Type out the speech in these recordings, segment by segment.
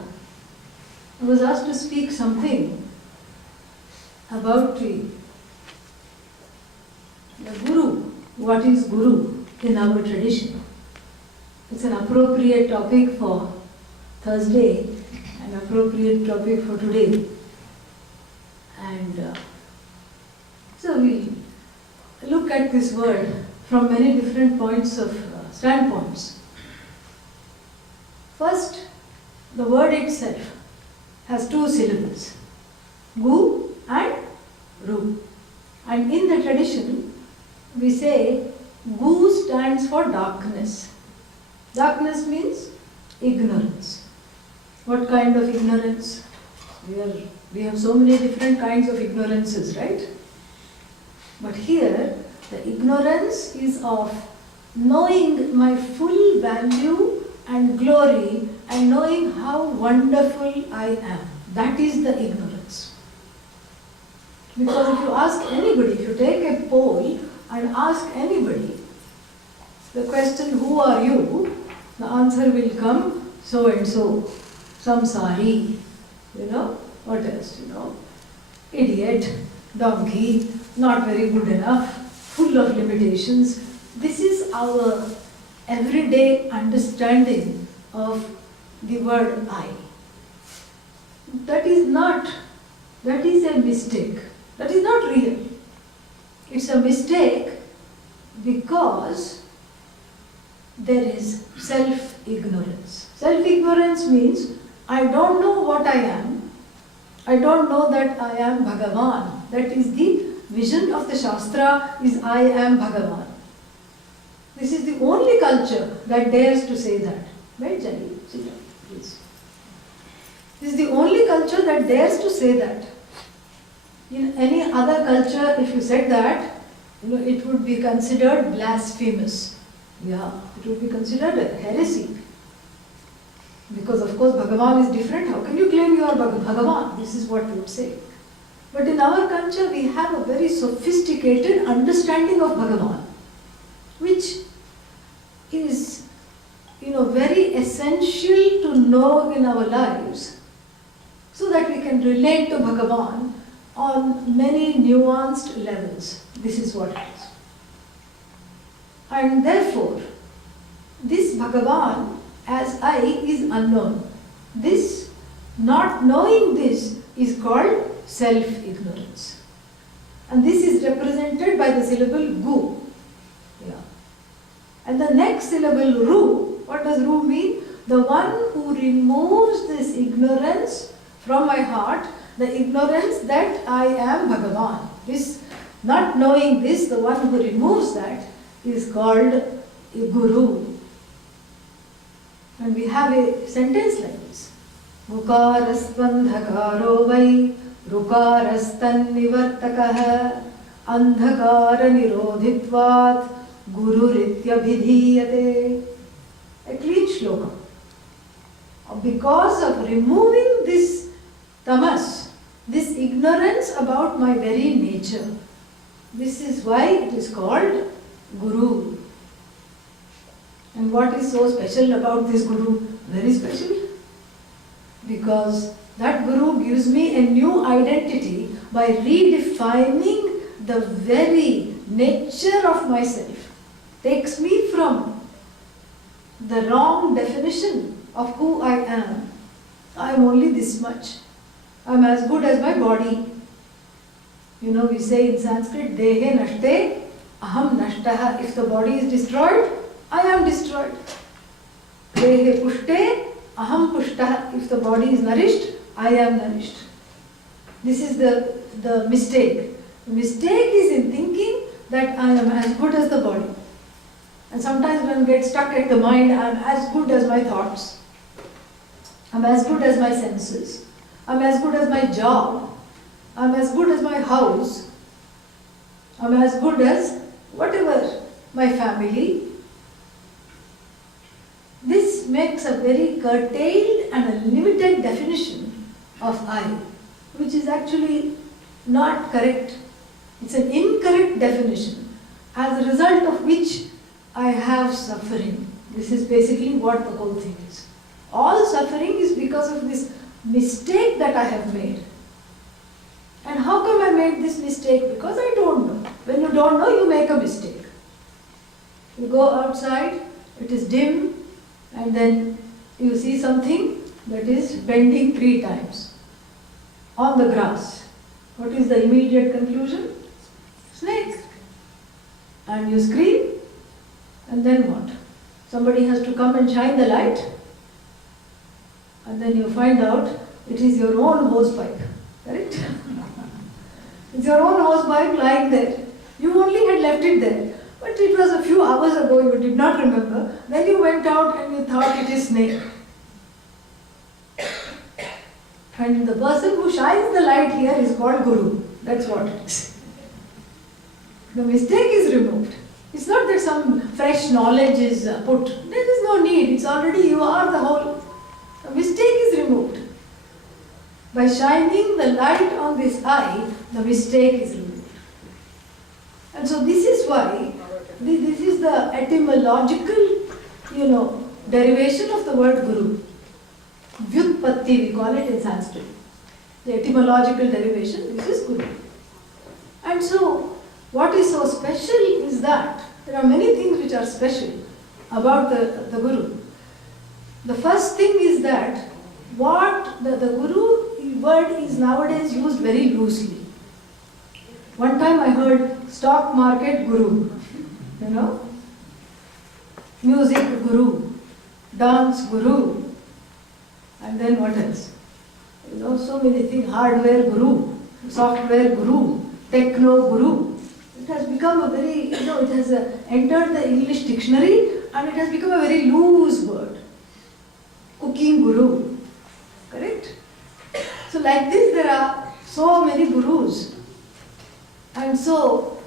I was asked to speak something about the Guru. What is Guru in our tradition? It's an appropriate topic for Thursday, an appropriate topic for today. And so we look at this word from many different standpoints. First, the word itself has two syllables, Gu and Ru. And in the tradition, we say Gu stands for darkness. Darkness means ignorance. What kind of ignorance? We have so many different kinds of ignorances, right? But here, the ignorance is of knowing my full value and glory and knowing how wonderful I am. That is the ignorance. Because if you ask anybody, if you take a poll and ask anybody the question, who are you? The answer will come, so and so, samsari, what else, idiot, donkey, not very good enough, full of limitations. This is our everyday understanding of the word I. That is a mistake. That is not real. It's a mistake because there is self-ignorance. Self-ignorance means I don't know what I am. I don't know that I am Bhagavan. That is the vision of the Shastra, is I am Bhagavan. This is the only culture that dares to say that. Right, Jenny? Sit down, please. This is the only culture that dares to say that. In any other culture, if you said that, it would be considered blasphemous. Yeah, it would be considered a heresy. Because of course Bhagavan is different. How can you claim you are Bhagavan? This is what we would say. But in our culture, we have a very sophisticated understanding of Bhagavan, which is, very essential to know in our lives so that we can relate to Bhagavan on many nuanced levels. This is what it is. And therefore, this Bhagavan as I is unknown. This, not knowing this, is called self-ignorance. And this is represented by the syllable Gu. Yeah. And the next syllable Ru, what does Ru mean? The one who removes this ignorance from my heart, the ignorance that I am Bhagavan. This, not knowing this, the one who removes that is called a Guru. And we have a sentence like this. Mukarastvandhakaro vai rukarastan nivartakah andhakara nirodhitvat gururityabhidhiyate. A clean shloka. Because of removing this tamas, this ignorance about my very nature, this is why it is called Guru. And what is so special about this Guru? Very special. Because that Guru gives me a new identity by redefining the very nature of myself. Takes me from the wrong definition of who I am. I am only this much. I am as good as my body. We say in Sanskrit, Dehe nashte, aham nashtaha. If the body is destroyed, I am destroyed. Dehe pushte, aham pushtaha. If the body is nourished, I am nourished. This is the mistake. The mistake is in thinking that I am as good as the body. And sometimes when we get stuck at the mind, I am as good as my thoughts. I am as good as my senses. I am as good as my job. I am as good as my house. I am as good as whatever, my family. This makes a very curtailed and a limited definition of I, which is actually not correct. It's an incorrect definition, as a result of which I have suffering. This is basically what the whole thing is. All suffering is because of this mistake that I have made. And how come I made this mistake? Because I don't know. When you don't know, you make a mistake. You go outside, it is dim, and then you see something that is bending 3 times on the grass. What is the immediate conclusion? Snake. And you scream, and then what? Somebody has to come and shine the light, and then you find out it is your own hose pipe, correct? It's your own hose pipe lying there. You only had left it there, but it was a few hours ago, you did not remember. Then you went out and you thought it is snake. And the person who shines the light here is called Guru. That's what it is. The mistake is removed. It's not that some fresh knowledge is put. There is no need. It's already, you are the whole. The mistake is removed. By shining the light on this eye, the mistake is removed. And so this is why, this is the etymological, derivation of the word Guru. Vyutpatti, we call it in Sanskrit. The etymological derivation, this is Guru. And so, what is so special is that there are many things which are special about the Guru. The first thing is that what the Guru word is nowadays used very loosely. One time I heard stock market Guru, music Guru, dance Guru, and then what else? So many things, hardware Guru, software Guru, techno Guru. It has become a very, it has entered the English dictionary and it has become a very loose word. Cooking Guru, correct? So like this there are so many Gurus. And so,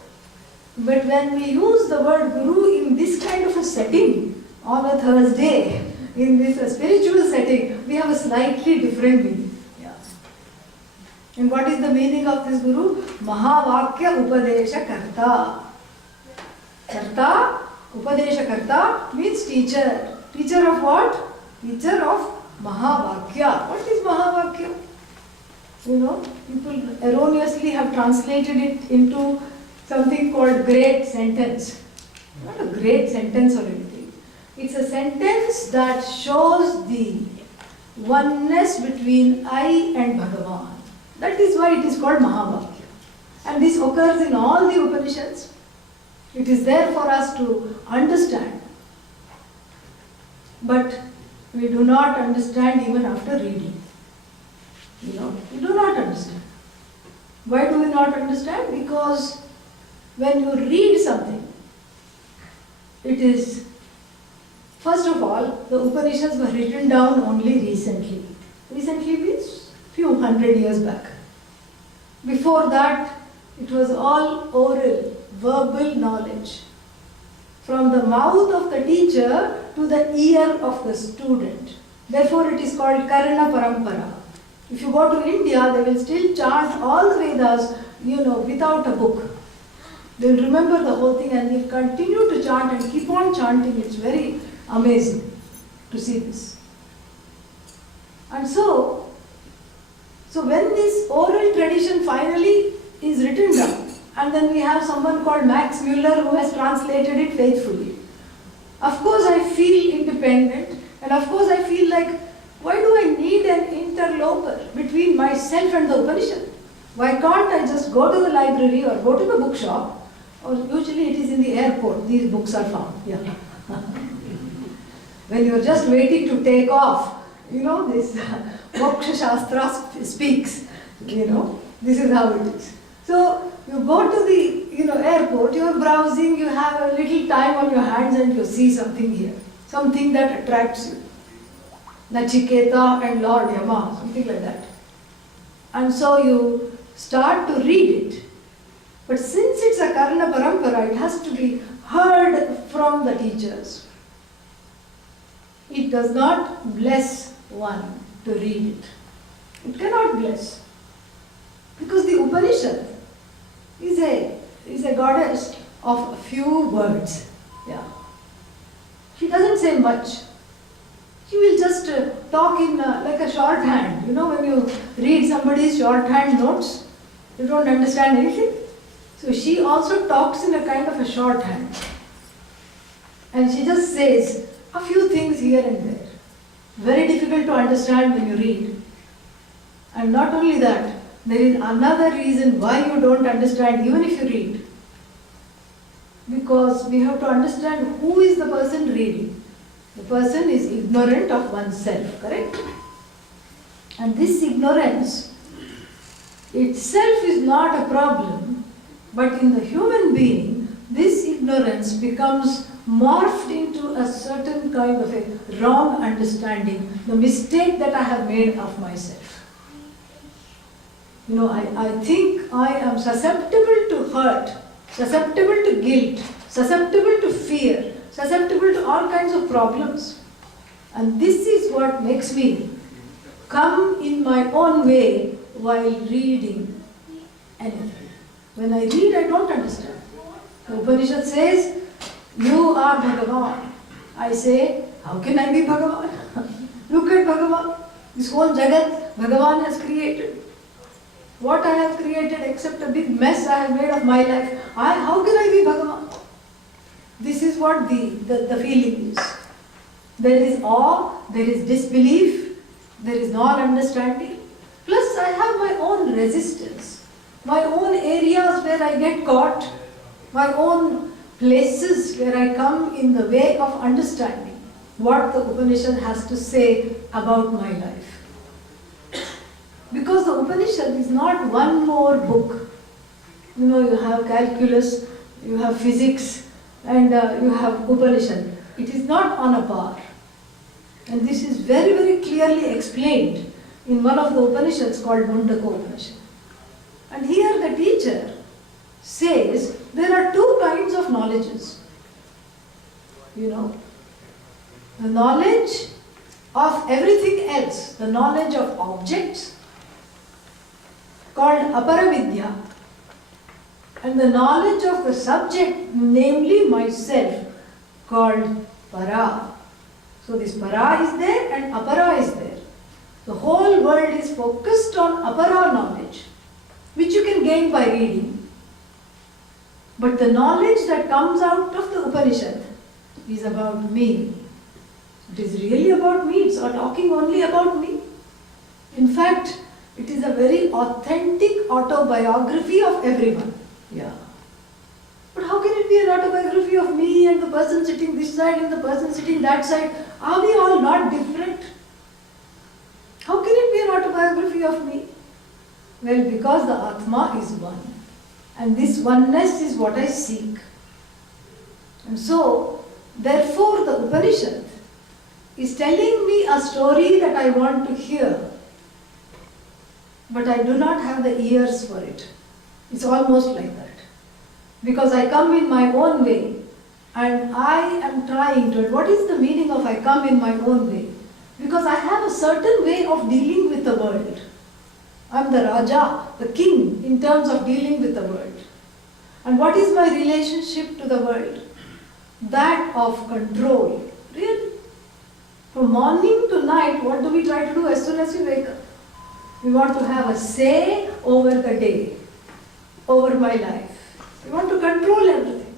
but when we use the word Guru in this kind of a setting, on a Thursday, in this spiritual setting, we have a slightly different meaning. And what is the meaning of this Guru? Mahavakya Upadesha Karta. Karta, Upadesha Karta means teacher. Teacher of what? Teacher of Mahavakya. What is Mahavakya? People erroneously have translated it into something called great sentence. Not a great sentence or anything. It's a sentence that shows the oneness between I and Bhagavan. That is why it is called Mahavakya. And this occurs in all the Upanishads. It is there for us to understand. But we do not understand even after reading. We do not understand. Why do we not understand? Because when you read something, it is, first of all, the Upanishads were written down only recently. Recently means few hundred years back. Before that, it was all oral, verbal knowledge. From the mouth of the teacher to the ear of the student. Therefore, it is called Karna Parampara. If you go to India, they will still chant all the Vedas, without a book. They will remember the whole thing and will continue to chant and keep on chanting. It's very amazing to see this. And so when this oral tradition finally is written down, and then we have someone called Max Muller who has translated it faithfully. Of course I feel independent, and of course I feel like, why do I need an interloper between myself and the Upanishad? Why can't I just go to the library or go to the bookshop, or usually it is in the airport, these books are found. Yeah. When you're just waiting to take off, this Moksha Shastra speaks, this is how it is. So you go to the airport, you're browsing, you have a little time on your hands and you see something here, something that attracts you. Nachiketa and Lord Yama, something like that. And so you start to read it. But since it's a Karna Parampara, it has to be heard from the teachers. It does not bless one to read it. It cannot bless. Because the Upanishad is a goddess of a few words. Yeah. She doesn't say much. He will just talk in like a shorthand. You know, when you read somebody's shorthand notes, you don't understand anything. So she also talks in a kind of a shorthand. And she just says a few things here and there. Very difficult to understand when you read. And not only that, there is another reason why you don't understand even if you read. Because we have to understand who is the person reading. The person is ignorant of oneself, correct? And this ignorance itself is not a problem, but in the human being, this ignorance becomes morphed into a certain kind of a wrong understanding, the mistake that I have made of myself. You know, I think I am susceptible to hurt, susceptible to guilt, susceptible to fear, susceptible to all kinds of problems. And this is what makes me come in my own way while reading anything. When I read, I don't understand. The Upanishad says, you are Bhagavan. I say, how can I be Bhagavan? Look at Bhagavan. This whole Jagat, Bhagavan has created. What I have created except a big mess I have made of my life. How can I be Bhagavan? This is what the feeling is. There is awe, there is disbelief, there is non-understanding. Plus I have my own resistance, my own areas where I get caught, my own places where I come in the way of understanding what the Upanishad has to say about my life. Because the Upanishad is not one more book. You know, you have calculus, you have physics, and you have Upanishad. It is not on a par. And this is very, very clearly explained in one of the Upanishads called Mundaka Upanishad. And here the teacher says there are two kinds of knowledges. You know, the knowledge of everything else, the knowledge of objects called Aparavidya, and the knowledge of the subject, namely myself, called Para. So this Para is there and Apara is there. The whole world is focused on Apara knowledge, which you can gain by reading. But the knowledge that comes out of the Upanishad is about me. It is really about me. It's not talking only about me. In fact, it is a very authentic autobiography of everyone. Yeah. But how can it be an autobiography of me and the person sitting this side and the person sitting that side? Are we all not different? How can it be an autobiography of me? Well, because the Atma is one. And this oneness is what I seek. And so, therefore, the Upanishad is telling me a story that I want to hear. But I do not have the ears for it. It's almost like that. Because I come in my own way and I am trying to. What is the meaning of I come in my own way? Because I have a certain way of dealing with the world. I am the Raja, the king, in terms of dealing with the world. And what is my relationship to the world? That of control. Really? From morning to night, what do we try to do as soon as we wake up? We want to have a say over the day, over my life. We want to control everything.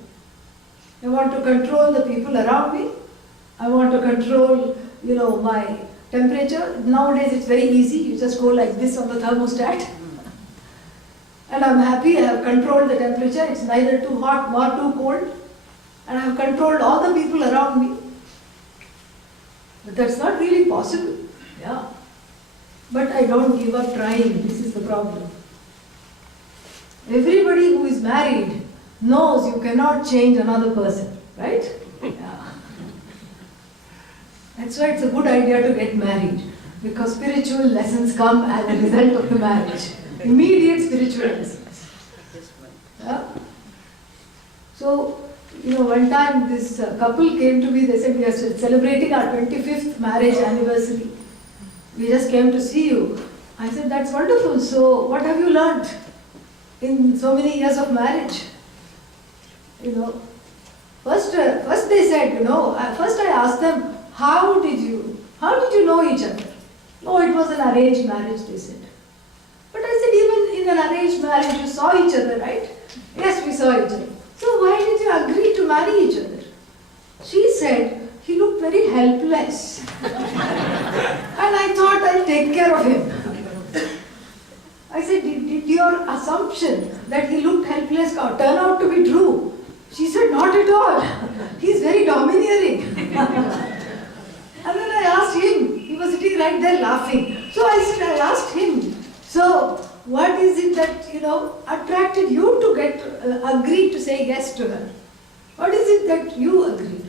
I want to control the people around me. I want to control, my temperature. Nowadays it's very easy. You just go like this on the thermostat. And I'm happy I have controlled the temperature. It's neither too hot nor too cold. And I have controlled all the people around me. But that's not really possible. Yeah. But I don't give up trying. This is the problem. Everybody who is married knows you cannot change another person, right? Yeah. That's why it's a good idea to get married, because spiritual lessons come as a result of the marriage. Immediate spiritual lessons. Yeah? So, one time this couple came to me, they said, we are celebrating our 25th marriage anniversary. We just came to see you. I said, that's wonderful. So, what have you learned in so many years of marriage? First they said, first I asked them, how did you How did you know each other? Oh, it was an arranged marriage, they said. But I said, even in an arranged marriage, you saw each other, right? Yes, we saw each other. So why did you agree to marry each other? She said, he looked very helpless. And I thought I'll take care of him. I said, did your assumption that he looked helpless turn out to be true? She said, not at all. He's very domineering. And then I asked him, he was sitting right there laughing. So I asked him, so what is it that, attracted you to agree to say yes to her? What is it that you agreed?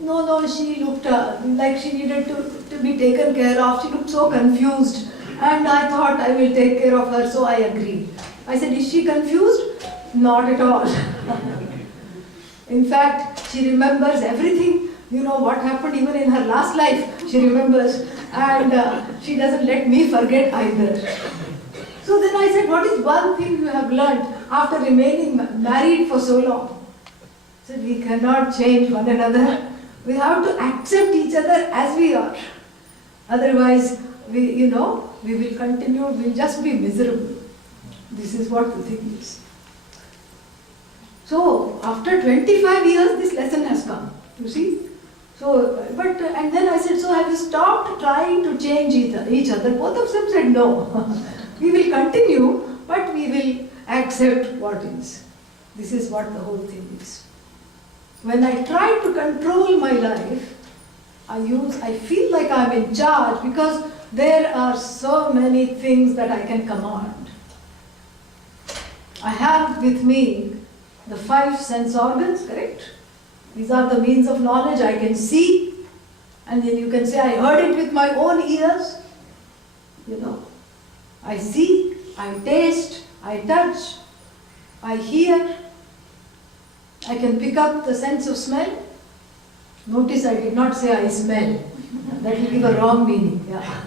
No, she looked like she needed to be taken care of. She looked so confused. And I thought I will take care of her, so I agreed. I said, is she confused? Not at all. In fact, she remembers everything. What happened even in her last life, she remembers. And she doesn't let me forget either. So then I said, what is one thing you have learned after remaining married for so long? She said, we cannot change one another. We have to accept each other as we are. Otherwise, we will continue, we'll just be miserable. This is what the thing is. So, after 25 years, this lesson has come, you see. So, and then I said, so have you stopped trying to change each other? Both of them said, no. We will continue, but we will accept what is. This is what the whole thing is. When I try to control my life, I feel like I'm in charge because there are so many things that I can command. I have with me the 5 sense organs, correct? These are the means of knowledge. I can see, and then you can say, I heard it with my own ears. I see, I taste, I touch, I hear. I can pick up the sense of smell. Notice I did not say I smell. That will give a wrong meaning. Yeah.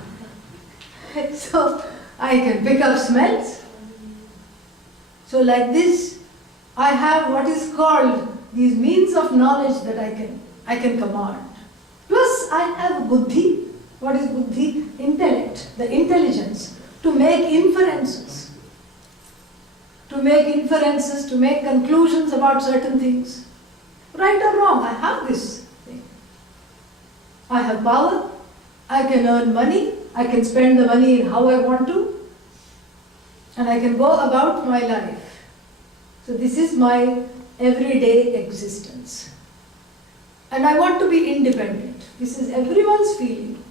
So I can pick up smells. So like this, I have what is called these means of knowledge that I can command. Plus I have buddhi. What is buddhi? Intellect, the intelligence to make inferences. To make conclusions about certain things. Right or wrong, I have this thing. I have power, I can earn money, I can spend the money how I want to, and I can go about my life. So this is my everyday existence. And I want to be independent. This is everyone's feeling.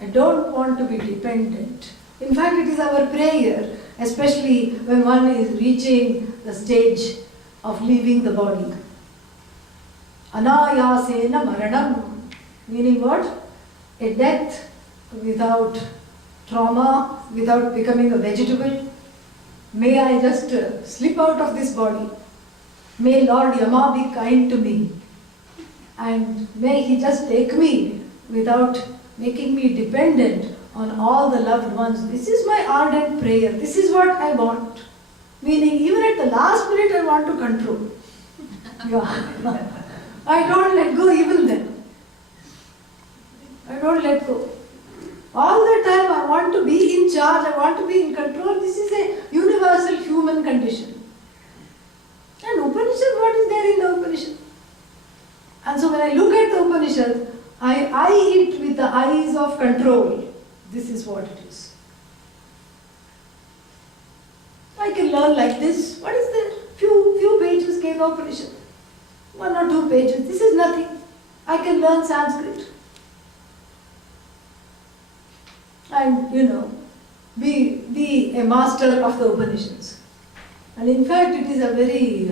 I don't want to be dependent. In fact, it is our prayer, especially when one is reaching the stage of leaving the body. Anayasena maranam, meaning what? A death without trauma, without becoming a vegetable. May I just slip out of this body. May Lord Yama be kind to me. And may he just take me without making me dependent on all the loved ones. This is my ardent prayer. This is what I want. Meaning, even at the last minute, I want to control. Yeah. I don't let go even then. I don't let go. All the time I want to be in charge, I want to be in control. This is a universal human condition. And Upanishad, what is there in the Upanishad? And so when I look at the Upanishad, I eye it with the eyes of control. This is what it is. I can learn like this. What is there? Few pages came Upanishad. 1 or 2 pages. This is nothing. I can learn Sanskrit. And, be a master of the Upanishads. And in fact, it is a very,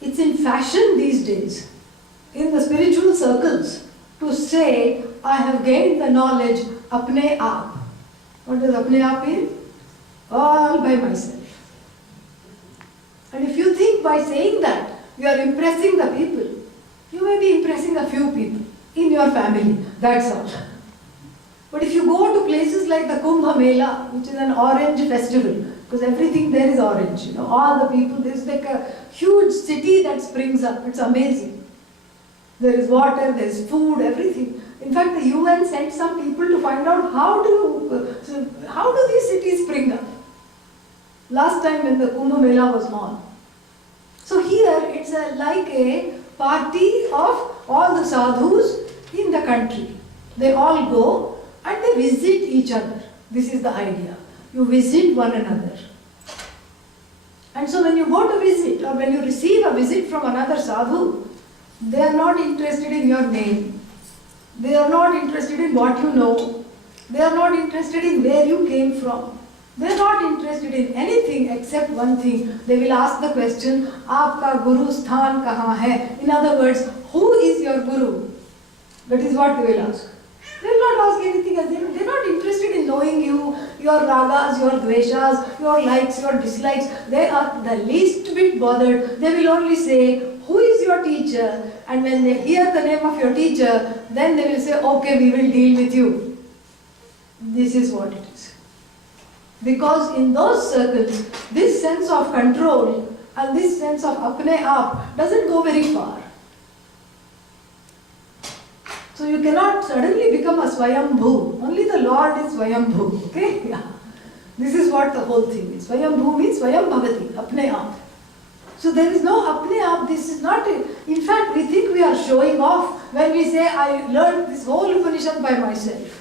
it's in fashion these days, in the spiritual circles, to say, I have gained the knowledge apne aap. What does apne aap mean? All by myself. And if you think by saying that, you are impressing the people, you may be impressing a few people in your family, that's all. But if you go to places like the Kumbh Mela, which is an orange festival, because everything there is orange, all the people, there's like a huge city that springs up, it's amazing. There is water, there is food, everything. In fact, the UN sent some people to find out how do these cities spring up. Last time when the Kumbh Mela was on. So here it's like a party of all the sadhus in the country. They all go and they visit each other. This is the idea. You visit one another. And so when you go to visit or when you receive a visit from another sadhu, they are not interested in your name. They are not interested in what you know. They are not interested in where you came from. They are not interested in anything except one thing. They will ask the question, Aapka Guru Sthan kahan hai? In other words, who is your Guru? That is what they will ask. They will not ask anything else. They are not interested in knowing you, your ragas, your dveshas, your likes, your dislikes. They are the least bit bothered. They will only say, who is your teacher? And when they hear the name of your teacher, then they will say, okay, we will deal with you. This is what it is. Because in those circles, this sense of control and this sense of apne aap doesn't go very far. So you cannot suddenly become a Swayambhu. Only the Lord is Swayambhu. Okay? Yeah. This is what the whole thing is. Swayambhu means Swayam Bhavati, apne aap. So there is no apne aap. This is not in fact, we think we are showing off when we say, I learned this whole Upanishad by myself.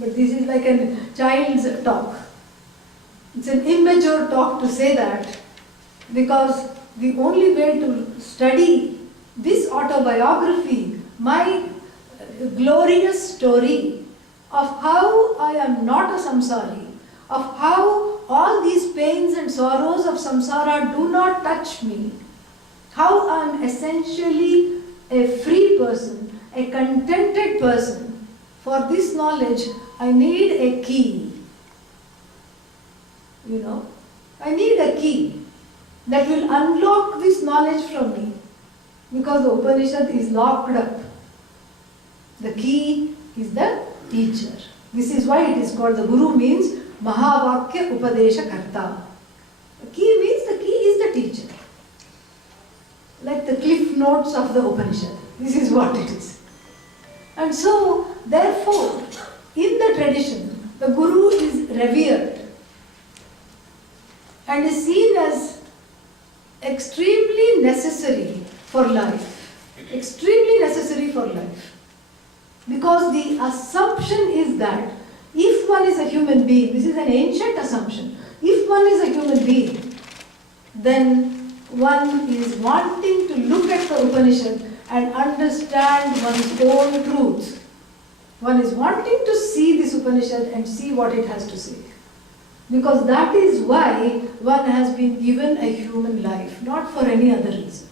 But this is like a child's talk. It's an immature talk to say that, because the only way to study this autobiography, my glorious story of how I am not a samsari, of how all these pains and sorrows of samsara do not touch me, how I am essentially a free person, a contented person. For this knowledge, I need a key. I need a key that will unlock this knowledge from me, because the Upanishad is locked up. The key is the teacher. This is why it is called, the Guru means Mahavakya Upadesha Karta. The key means the key is the teacher. Like the cliff notes of the Upanishad. This is what it is. And so, therefore, in the tradition, the Guru is revered and is seen as extremely necessary for life. Extremely necessary for life. Because the assumption is that if one is a human being, this is an ancient assumption, if one is a human being, then one is wanting to look at the Upanishad and understand one's own truth. One is wanting to see this Upanishad and see what it has to say. Because that is why one has been given a human life, not for any other reason.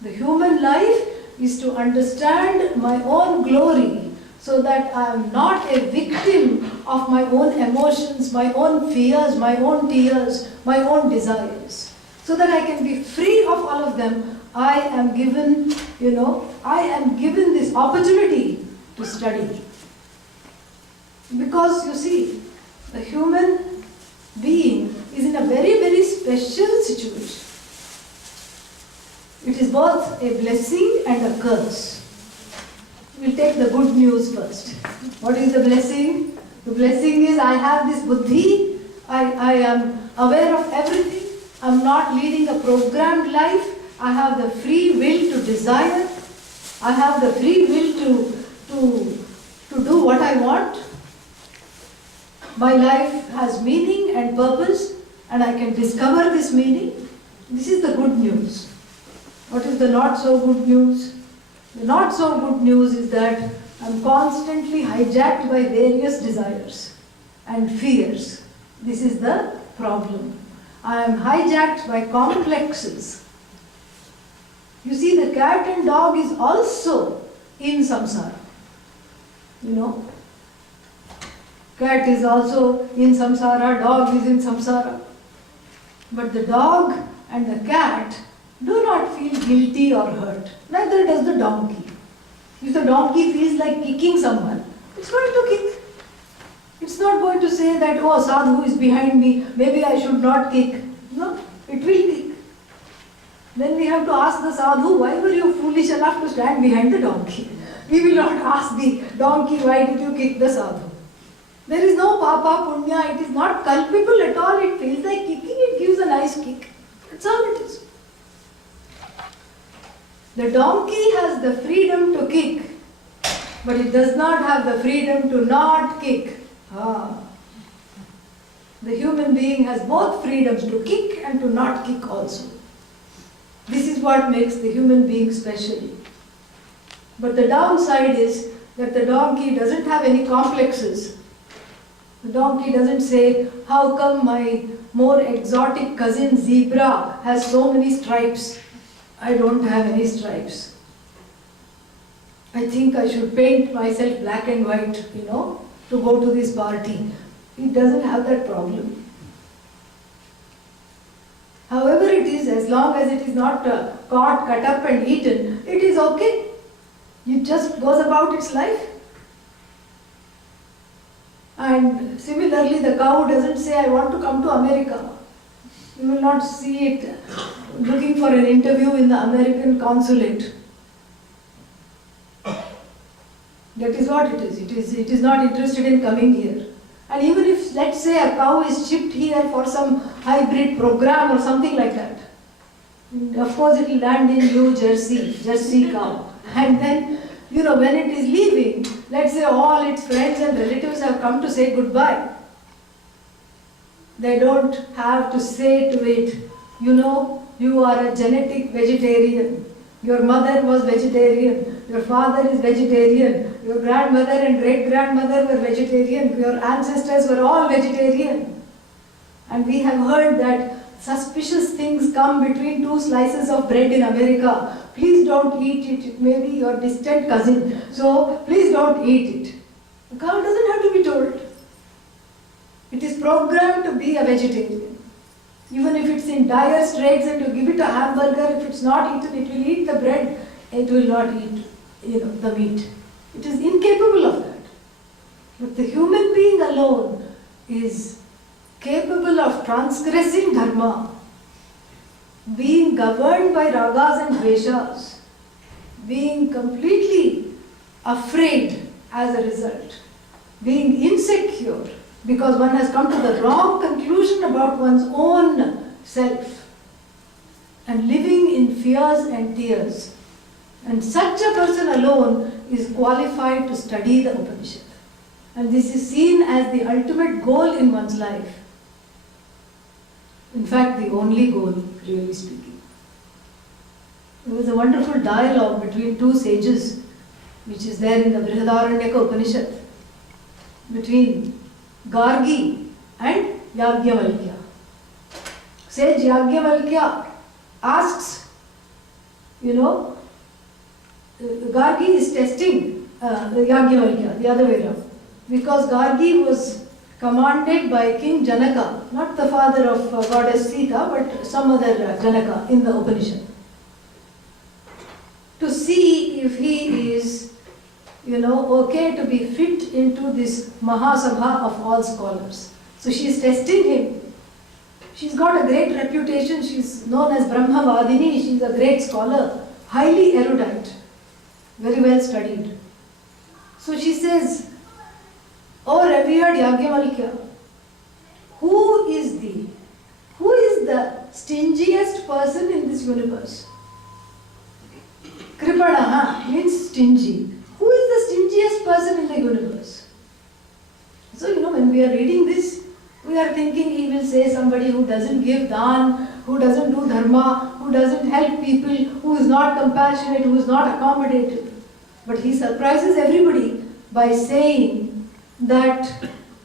The human life is to understand my own glory, so that I am not a victim of my own emotions, my own fears, my own tears, my own desires. So that I can be free of all of them, I am given this opportunity to study. Because you see, the human being is in a very, very special situation. It is both a blessing and a curse. We'll take the good news first. What is the blessing? The blessing is I have this buddhi, I am aware of everything, I am not leading a programmed life, I have the free will to desire, I have the free will to do what I want. My life has meaning and purpose, and I can discover this meaning. This is the good news. What is the not so good news? The not so good news is that I am constantly hijacked by various desires and fears. This is the problem. I am hijacked by complexes. You see, the cat and dog is also in samsara. Cat is also in samsara, dog is in samsara. But the dog and the cat do not feel guilty or hurt. Neither does the donkey. If the donkey feels like kicking someone, it's going to kick. It's not going to say that, oh, sadhu is behind me, maybe I should not kick. No, it will kick. Then we have to ask the sadhu, why were you foolish enough to stand behind the donkey? We will not ask the donkey, why did you kick the sadhu? There is no papa, punya, it is not culpable at all, it feels like kicking, it gives a nice kick. That's all it is. The donkey has the freedom to kick, but it does not have the freedom to not kick. The human being has both freedoms to kick and to not kick also. This is what makes the human being special. But the downside is that the donkey doesn't have any complexes. The donkey doesn't say, how come my more exotic cousin zebra has so many stripes? I don't have any stripes. I think I should paint myself black and white, to go to this party. It doesn't have that problem. However it is, as long as it is not caught, cut up and eaten, it is okay. It just goes about its life. And similarly, the cow doesn't say, I want to come to America. You will not see it looking for an interview in the American consulate. That is what it is. It is not interested in coming here. And even if, let's say, a cow is shipped here for some hybrid program or something like that, of course it will land in New Jersey, Jersey cow. And then, when it is leaving, let's say all its friends and relatives have come to say goodbye. They don't have to say to it, you are a genetic vegetarian. Your mother was vegetarian. Your father is vegetarian. Your grandmother and great-grandmother were vegetarian. Your ancestors were all vegetarian. And we have heard that suspicious things come between two slices of bread in America. Please don't eat it. It may be your distant cousin. So please don't eat it. The cow doesn't have to be told. It is programmed to be a vegetarian. Even if it's in dire straits and you give it a hamburger, if it's not eaten, it will eat the bread. It will not eat, the meat. It is incapable of that. But the human being alone is capable of transgressing dharma, being governed by ragas and dveshas, being completely afraid as a result, being insecure because one has come to the wrong conclusion about one's own self, and living in fears and tears. And such a person alone is qualified to study the Upanishad. And this is seen as the ultimate goal in one's life. In fact, the only goal, really speaking. There was a wonderful dialogue between two sages, which is there in the Brihadaranyaka Upanishad, between Gargi and Yagyavalkya. Sage Yagyavalkya asks, Gargi is testing Yagyavalkya, the other way around. Because Gargi was commanded by King Janaka, not the father of goddess Sita, but some other Janaka in the Upanishad, to see if he is, okay to be fit into this Mahasabha of all scholars. So she is testing him. She's got a great reputation. She's known as Brahmavadini. She's a great scholar, highly erudite, very well studied. So she says, "O revered Yagyavalkya, who is the stingiest person in this universe?" Kripanaha means stingy. Who is the stingiest person in the universe? So, when we are reading this, we are thinking he will say somebody who doesn't give dhan, who doesn't do dharma, who doesn't help people, who is not compassionate, who is not accommodative. But he surprises everybody by saying that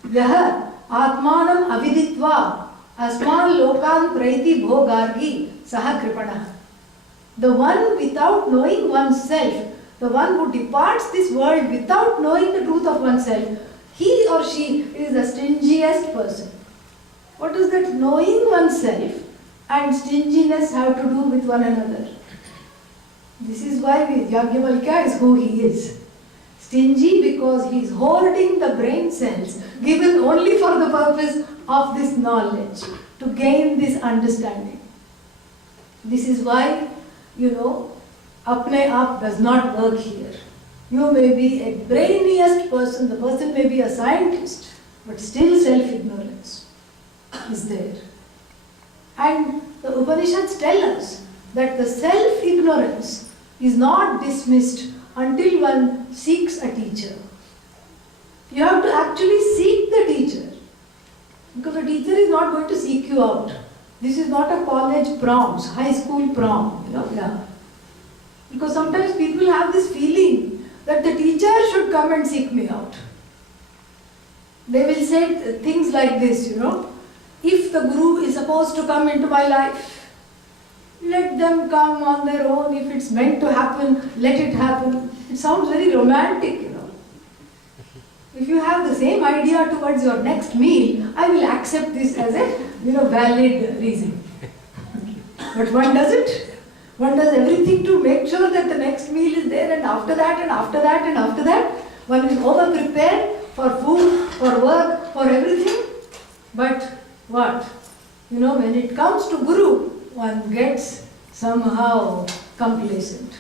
Yaha Atmanam Aviditva Asman Lokan Praiti Bhogargi Saha Kripana. The one without knowing oneself, the one who departs this world without knowing the truth of oneself, he or she is the stingiest person. What does that knowing oneself and stinginess have to do with one another? This is why Yagyavalkya is who he is. Stingy because he is hoarding the brain cells given only for the purpose of this knowledge, to gain this understanding. This is why, apne aap does not work here. You may be a brainiest person, the person may be a scientist, but still self-ignorance is there. And the Upanishads tell us that the self-ignorance is not dismissed until one seeks a teacher. You have to actually seek the teacher, because the teacher is not going to seek you out. This is not a college prom, high school prom, yeah. Because sometimes people have this feeling that the teacher should come and seek me out. They will say things like this, if the guru is supposed to come into my life, let them come on their own. If it's meant to happen, let it happen. It sounds very romantic, If you have the same idea towards your next meal, I will accept this as a valid reason. But one doesn't. One does everything to make sure that the next meal is there, and after that, and after that, and after that, one is over prepared for food, for work, for everything. But what? When it comes to Guru, one gets somehow complacent.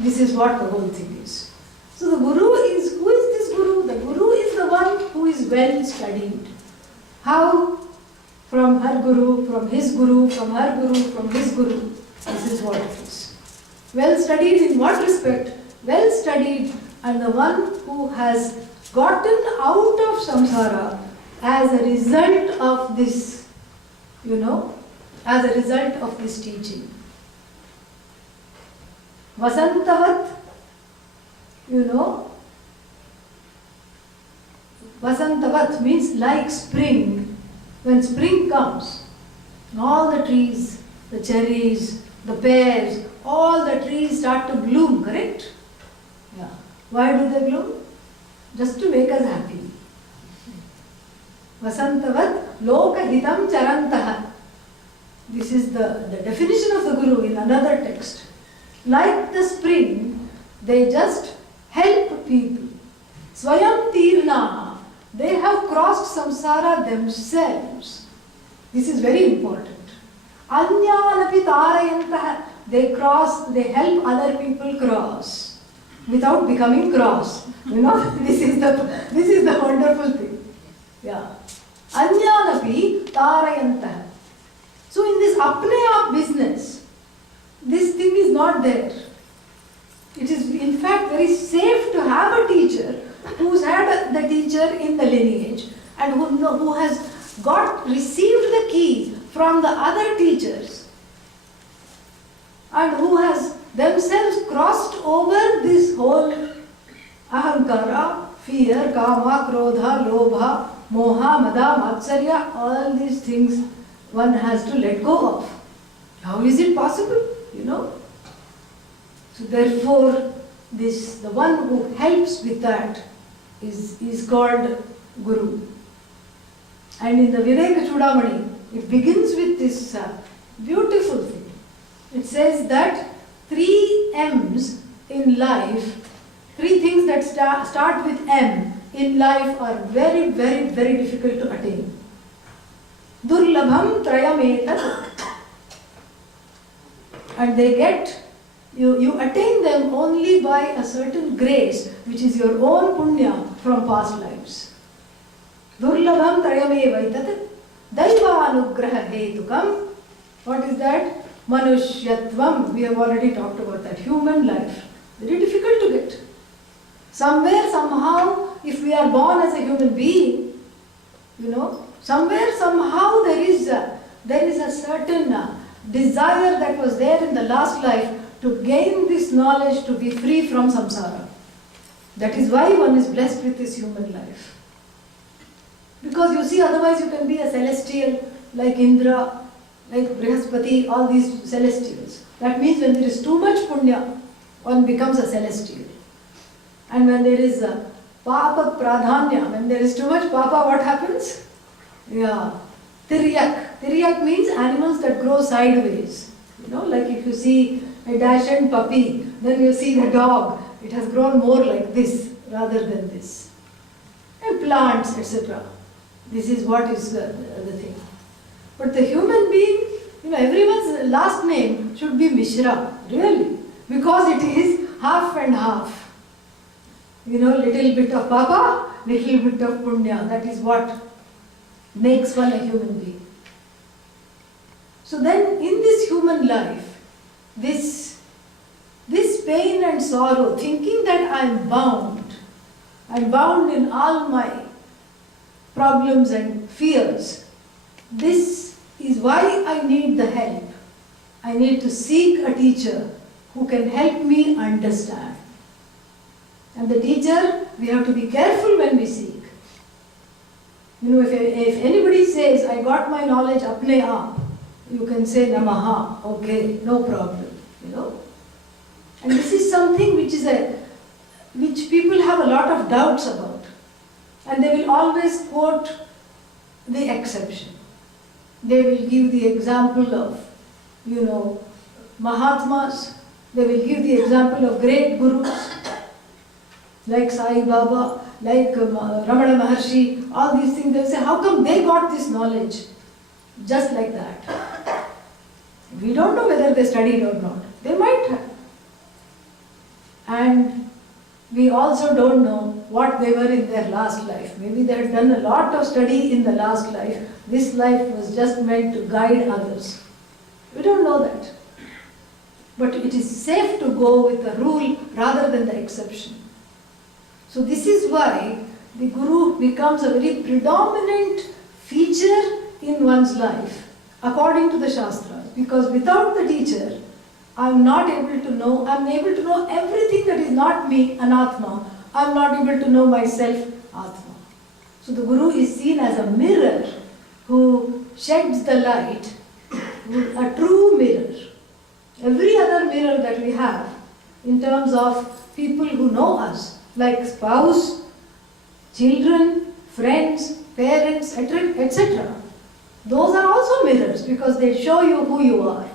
This is what the whole thing is. So the Guru is, who is this Guru? The Guru is the one who is well studied. How? From her Guru, from his Guru, from her Guru, from his Guru. This is what it is. Well studied in what respect? Well studied, and the one who has gotten out of samsara as a result of this, as a result of this teaching. Vasantavat, Vasantavat means like spring. When spring comes, all the trees, the cherries, the pears, all the trees start to bloom, correct? Yeah. Why do they bloom? Just to make us happy. Vasantavat loka hitam charantaha. This is the definition of the Guru in another text. Like the spring, they just help people. Swayam tirna. They have crossed samsara themselves. This is very important. Anyanapi tarayantaha. They help other people cross without becoming cross. This is the wonderful thing. Yeah. Anyanapi tarayantaha. So in this apne aap business, this thing is not there. It is in fact very safe to have a teacher who's had the teacher in the lineage and who has received the keys from the other teachers and who has themselves crossed over this whole ahankara, fear, kama, krodha, lobha, moha, mada, matsarya, all these things one has to let go of. How is it possible? So therefore, the one who helps with that is called Guru. And in the Viveka Chudamani, it begins with this beautiful thing. It says that 3 M's in life, 3 things that start with M in life are very, very, very difficult to attain. Durlabham trayametat. And you attain them only by a certain grace, which is your own punya from past lives. Durlabham trayamevaitat daivanugraha hetukam. What is that? Manushyatvam. We have already talked about that. Human life. Very difficult to get. Somewhere, somehow, if we are born as a human being, somewhere, somehow there is a certain desire that was there in the last life to gain this knowledge, to be free from samsara. That is why one is blessed with this human life. Because you see, otherwise you can be a celestial like Indra, like Brihaspati, all these celestials. That means when there is too much punya, one becomes a celestial. And when there is a papa pradhanya, when there is too much papa, what happens? Yeah. Tiryak. Tiryak means animals that grow sideways. Like if you see a Dachshund puppy, then you see the dog. It has grown more like this rather than this. And plants, etc. This is what is the thing. But the human being, Everyone's last name should be Mishra, really, because it is half and half. Little bit of Papa, little bit of Punya. That is what makes one a human being. So then, in this human life, this pain and sorrow, thinking that I'm bound in all my problems and fears, this is why I need the help. I need to seek a teacher who can help me understand. And the teacher, we have to be careful when we seek. If anybody says, I got my knowledge apne aap, you can say Namaha, okay, no problem, And this is something which people have a lot of doubts about. And they will always quote the exception. They will give the example of, Mahatmas. They will give the example of great gurus, like Sai Baba, like Ramana Maharshi, all these things. They will say, how come they got this knowledge? Just like that. We don't know whether they studied or not. They might have. And we also don't know what they were in their last life. Maybe they had done a lot of study in the last life. This life was just meant to guide others. We don't know that. But it is safe to go with the rule rather than the exception. So this is why the Guru becomes a very predominant feature in one's life, according to the Shastras. Because without the teacher, I'm not able to know, I'm able to know everything that is not me, Anatma. I'm not able to know myself, Atma. So the Guru is seen as a mirror who sheds the light, a true mirror. Every other mirror that we have, in terms of people who know us, like spouse, children, friends, parents, etc. Those are also mirrors because they show you who you are.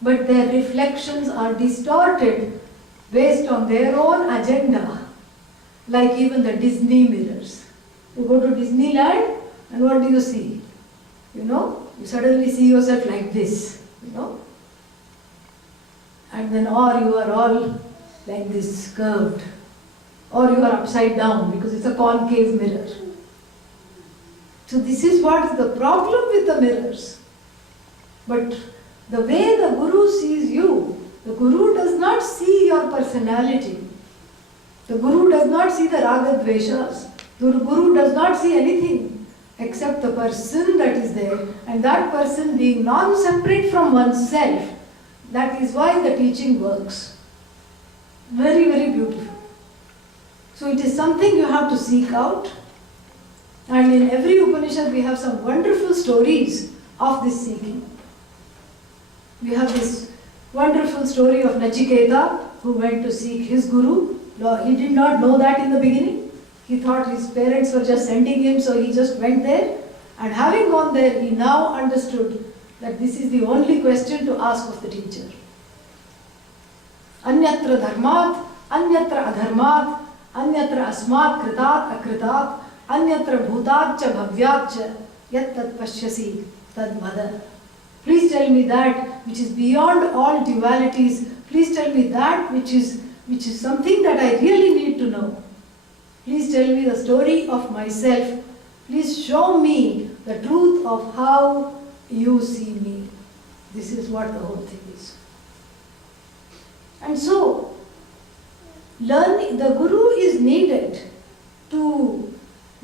But their reflections are distorted based on their own agenda, like even the Disney mirrors. You go to Disneyland and what do you see? You suddenly see yourself like this, And then or you are all like this curved, or you are upside down because it's a concave mirror. So this is what is the problem with the mirrors. But the way the Guru sees you, the Guru does not see your personality. The Guru does not see the raga dveshas. The Guru does not see anything except the person that is there, and that person being non-separate from oneself. That is why the teaching works. Very, very beautiful. So it is something you have to seek out. And in every Upanishad we have some wonderful stories of this seeking. We have this wonderful story of Nachiketa, who went to seek his Guru. He did not know that in the beginning. He thought his parents were just sending him, so he just went there. And having gone there, he now understood that this is the only question to ask of the teacher. Anyatra dharmat, anyatra adharmat, anyatra asmat kritat akritat, anyatra bhutat cha bhavyat cha, yat tat pashyasi tad vada. Please tell me that which is beyond all dualities. Please tell me that which is something that I really need to know. Please tell me the story of myself. Please show me the truth of how you see me. This is what the whole thing is. And so, learning, the Guru is needed to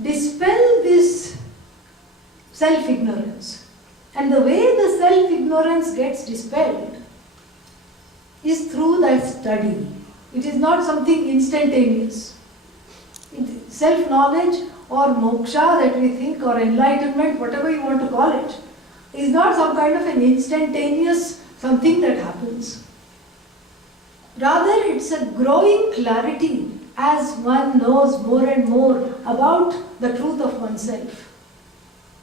dispel this self-ignorance. And the way the self-ignorance gets dispelled is through that study. It is not something instantaneous. Self-knowledge or moksha that we think, or enlightenment, whatever you want to call it, is not some kind of an instantaneous something that happens. Rather, it's a growing clarity as one knows more and more about the truth of oneself.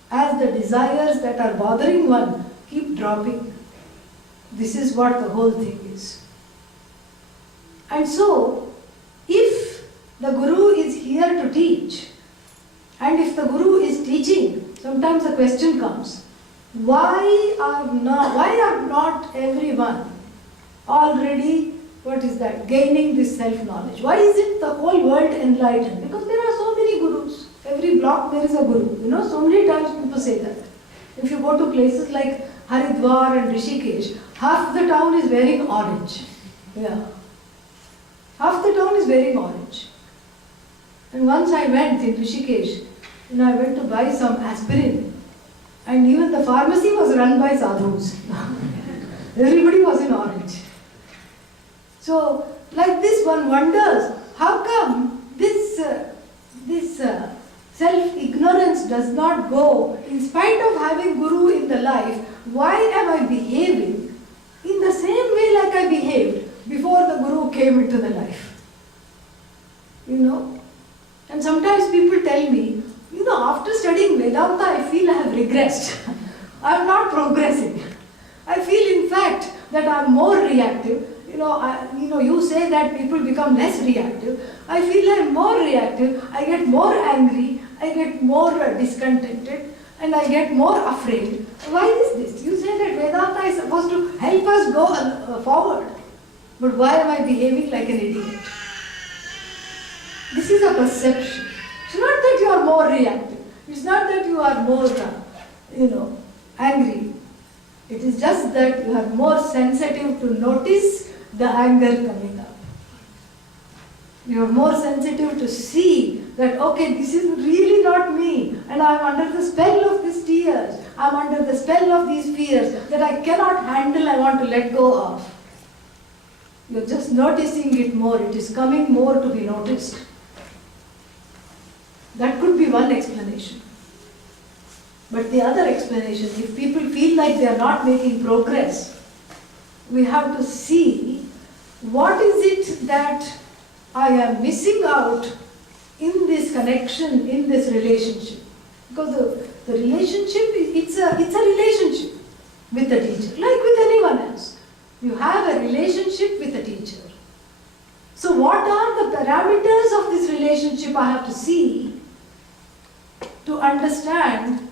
As the desires that are bothering one keep dropping. This is what the whole thing is. And so, if the Guru is here to teach, and if the Guru is teaching, sometimes the question comes, why are not everyone already, gaining this self-knowledge? Why isn't the whole world enlightened? Because there are so many gurus. Every block there is a guru. So many times people say that. If you go to places like Haridwar and Rishikesh, half the town is wearing orange. Yeah. Half the town is wearing orange. And once I went in Rishikesh, I went to buy some aspirin. And even the pharmacy was run by sadhus. Everybody was in orange. So, like this, one wonders, how come this self-ignorance does not go, in spite of having Guru in the life, why am I behaving in the same way like I behaved before the Guru came into the life? And sometimes people tell me, after studying Vedanta, I feel I have regressed. I am not progressing. I feel, in fact, that I am more reactive. You say that people become less reactive. I feel I am more reactive. I get more angry. I get more discontented. And I get more afraid. Why is this? You say that Vedanta is supposed to help us go forward. But why am I behaving like an idiot? This is a perception. It's not that you are more reactive. It's not that you are more, angry. It is just that you are more sensitive to notice the anger coming up. You are more sensitive to see that, okay, this is really not me, and I am under the spell of these tears. I am under the spell of these fears that I cannot handle, I want to let go of. You are just noticing it more. It is coming more to be noticed. That could be one explanation. But the other explanation, if people feel like they are not making progress, we have to see what is it that I am missing out in this connection, in this relationship. Because the relationship, it's a relationship with the teacher, like with anyone else. You have a relationship with the teacher. So what are the parameters of this relationship I have to see to understand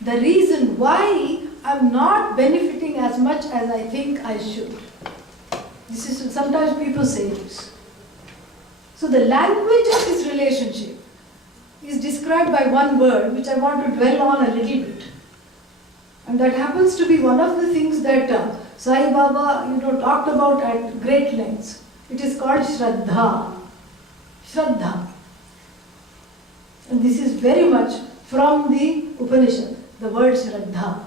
the reason why I'm not benefiting as much as I think I should. This is, sometimes people say this. So the language of this relationship is described by one word, which I want to dwell on a little bit. And that happens to be one of the things that Sai Baba talked about at great lengths. It is called Shraddha. Shraddha. And this is very much from the Upanishad, the word Shraddha.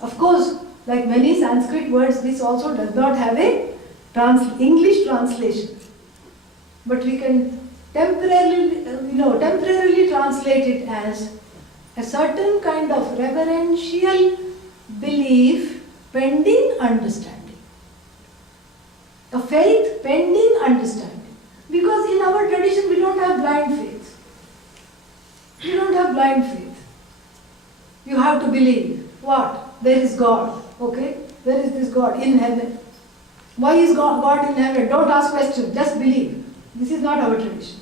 Of course, like many Sanskrit words, this also does not have a English translation. But we can temporarily translate it as a certain kind of reverential belief pending understanding. A faith pending understanding. Because in our tradition we don't have blind faith. We don't have blind faith. You have to believe. What? There is God. Okay? Where is this God? In heaven. Why is God in heaven? Don't ask questions. Just believe. This is not our tradition.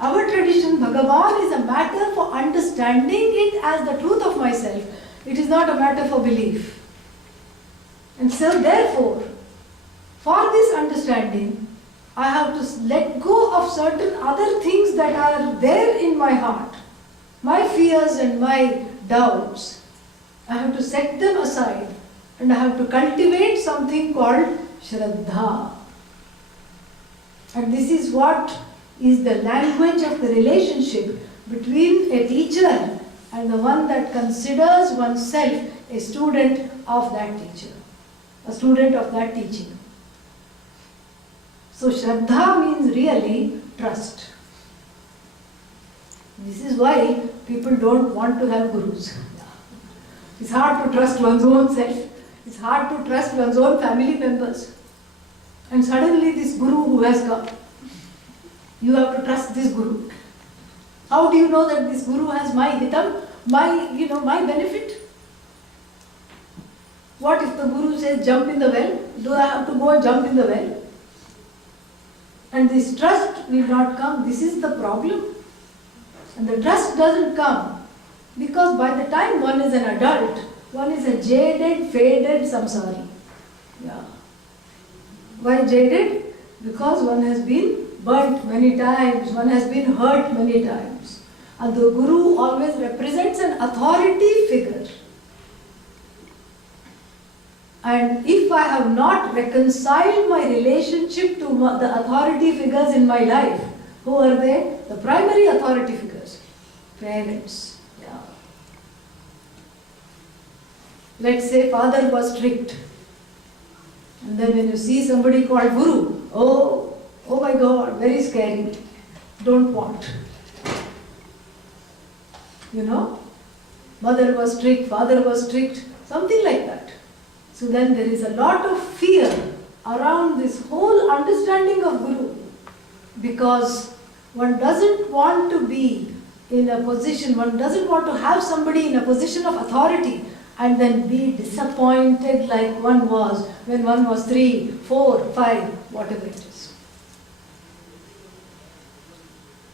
Our tradition, Bhagavan, is a matter for understanding it as the truth of myself. It is not a matter for belief. And so therefore, for this understanding, I have to let go of certain other things that are there in my heart. My fears and my doubts. I have to set them aside and I have to cultivate something called Shraddha. And this is what is the language of the relationship between a teacher and the one that considers oneself a student of that teacher, a student of that teaching. So Shraddha means really trust. This is why people don't want to have gurus. It's hard to trust one's own self. It's hard to trust one's own family members. And suddenly this guru who has come, you have to trust this guru. How do you know that this guru has my hitam, my benefit? What if the guru says jump in the well? Do I have to go and jump in the well? And this trust will not come. This is the problem. And the trust doesn't come Because by the time one is an adult, one is a jaded, faded samsari. Yeah. Why jaded? Because one has been burnt many times, one has been hurt many times. And the Guru always represents an authority figure. And if I have not reconciled my relationship to the authority figures in my life, who are they? The primary authority figures. Parents. Yeah. Let's say father was strict. And then when you see somebody called Guru, oh my God, very scary. Don't want. You know? Mother was strict, father was strict, something like that. So then there is a lot of fear around this whole understanding of Guru, because one doesn't want to be in a position, one doesn't want to have somebody in a position of authority and then be disappointed like one was when one was 3, 4, 5, whatever it is.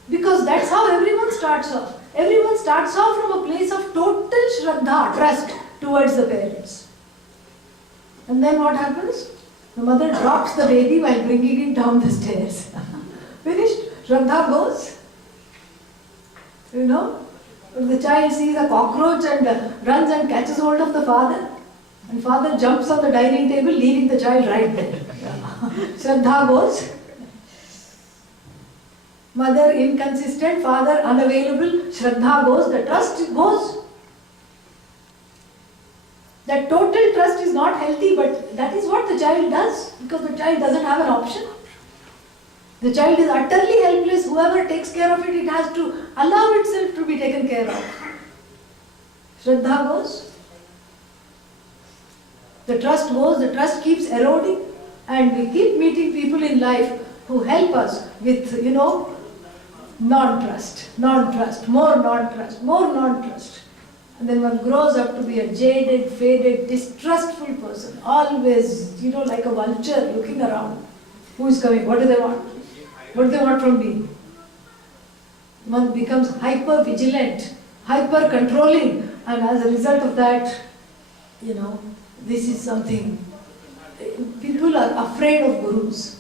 Because that's how everyone starts off. Everyone starts off from a place of total Shraddha, trust towards the parents. And then what happens? The mother drops the baby while bringing it down the stairs. Finished? Shraddha goes. You know? The child sees a cockroach and runs and catches hold of the father. And father jumps on the dining table, leaving the child right there. Shraddha goes. Mother inconsistent, father unavailable, Shraddha goes, the trust goes. That total trust is not healthy, but that is what the child does, because the child doesn't have an option. The child is utterly helpless. Whoever takes care of it, it has to allow itself to be taken care of. Shraddha goes. The trust goes, the trust keeps eroding, and we keep meeting people in life who help us with, non-trust, more non-trust. And then one grows up to be a jaded, faded, distrustful person, always, like a vulture looking around. Who is coming? What do they want? What do they want from me? One becomes hyper-vigilant, hyper-controlling, and as a result of that, this is something, people are afraid of gurus.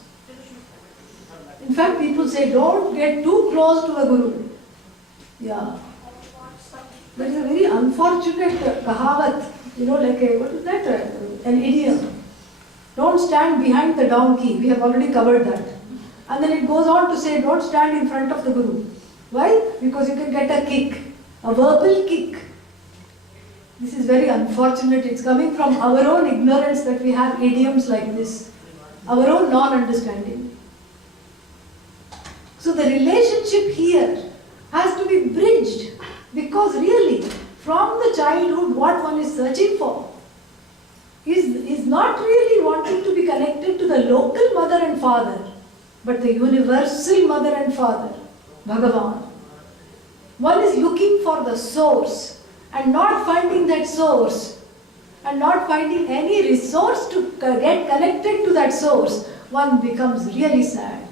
In fact, people say, don't get too close to the Guru. Yeah. That is a very unfortunate kahavat, what is that? An idiom. Don't stand behind the donkey. We have already covered that. And then it goes on to say, don't stand in front of the Guru. Why? Because you can get a kick, a verbal kick. This is very unfortunate. It's coming from our own ignorance that we have idioms like this, our own non-understanding. So the relationship here has to be bridged, because really, from the childhood, what one is searching for is not really wanting to be connected to the local mother and father, but the universal mother and father, Bhagavan. One is looking for the source and not finding that source and not finding any resource to get connected to that source. One becomes really sad.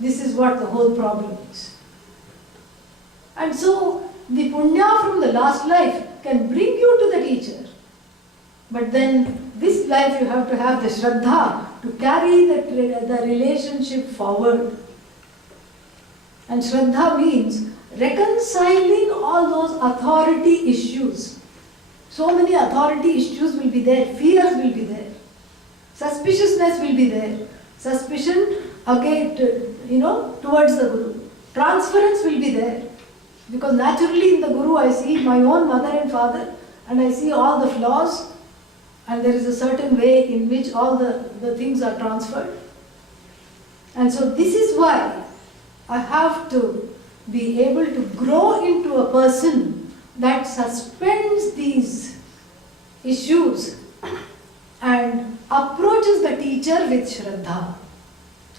This is what the whole problem is. And so, the punya from the last life can bring you to the teacher. But then, this life you have to have the Shraddha to carry the relationship forward. And Shraddha means reconciling all those authority issues. So many authority issues will be there, fears will be there, suspiciousness will be there, suspicion again, towards the Guru. Transference will be there. Because naturally in the Guru I see my own mother and father, and I see all the flaws, and there is a certain way in which all the things are transferred. And so this is why I have to be able to grow into a person that suspends these issues and approaches the teacher with Shraddha.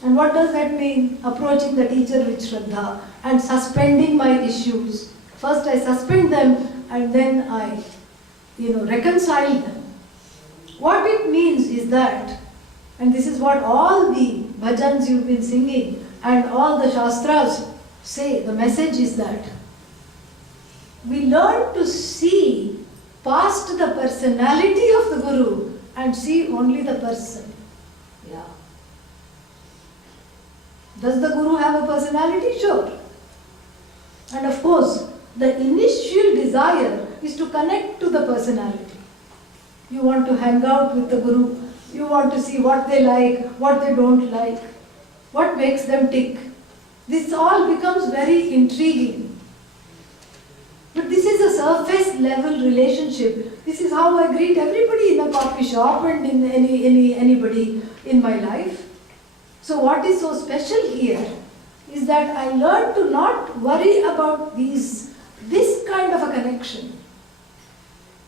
And what does that mean? Approaching the teacher with Shraddha and suspending my issues. First I suspend them and then I, reconcile them. What it means is that, and this is what all the bhajans you've been singing and all the shastras say, the message is that we learn to see past the personality of the Guru and see only the person. Yeah. Does the Guru have a personality? Sure. And of course, the initial desire is to connect to the personality. You want to hang out with the Guru. You want to see what they like, what they don't like, what makes them tick. This all becomes very intriguing. But this is a surface level relationship. This is how I greet everybody in a coffee shop and in anybody in my life. So what is so special here is that I learned to not worry about this kind of a connection.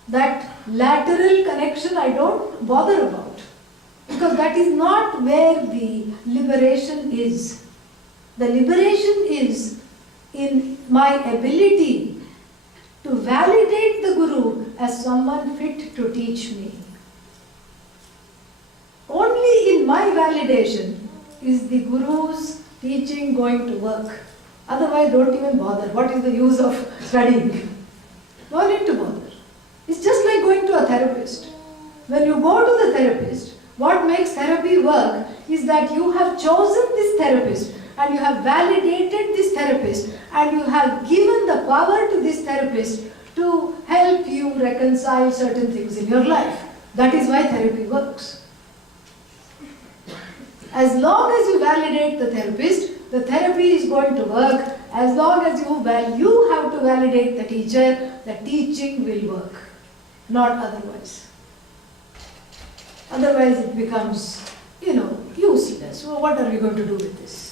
That lateral connection I don't bother about, because that is not where the liberation is. The liberation is in my ability to validate the Guru as someone fit to teach me. Only in my validation is the Guru's teaching going to work. Otherwise, don't even bother. What is the use of studying? No need to bother. It's just like going to a therapist. When you go to the therapist, what makes therapy work is that you have chosen this therapist and you have validated this therapist and you have given the power to this therapist to help you reconcile certain things in your life. That is why therapy works. As long as you validate the therapy is going to work. As long as you have to validate the teacher, the teaching will work. Not otherwise. Otherwise it becomes, useless. Well, what are we going to do with this?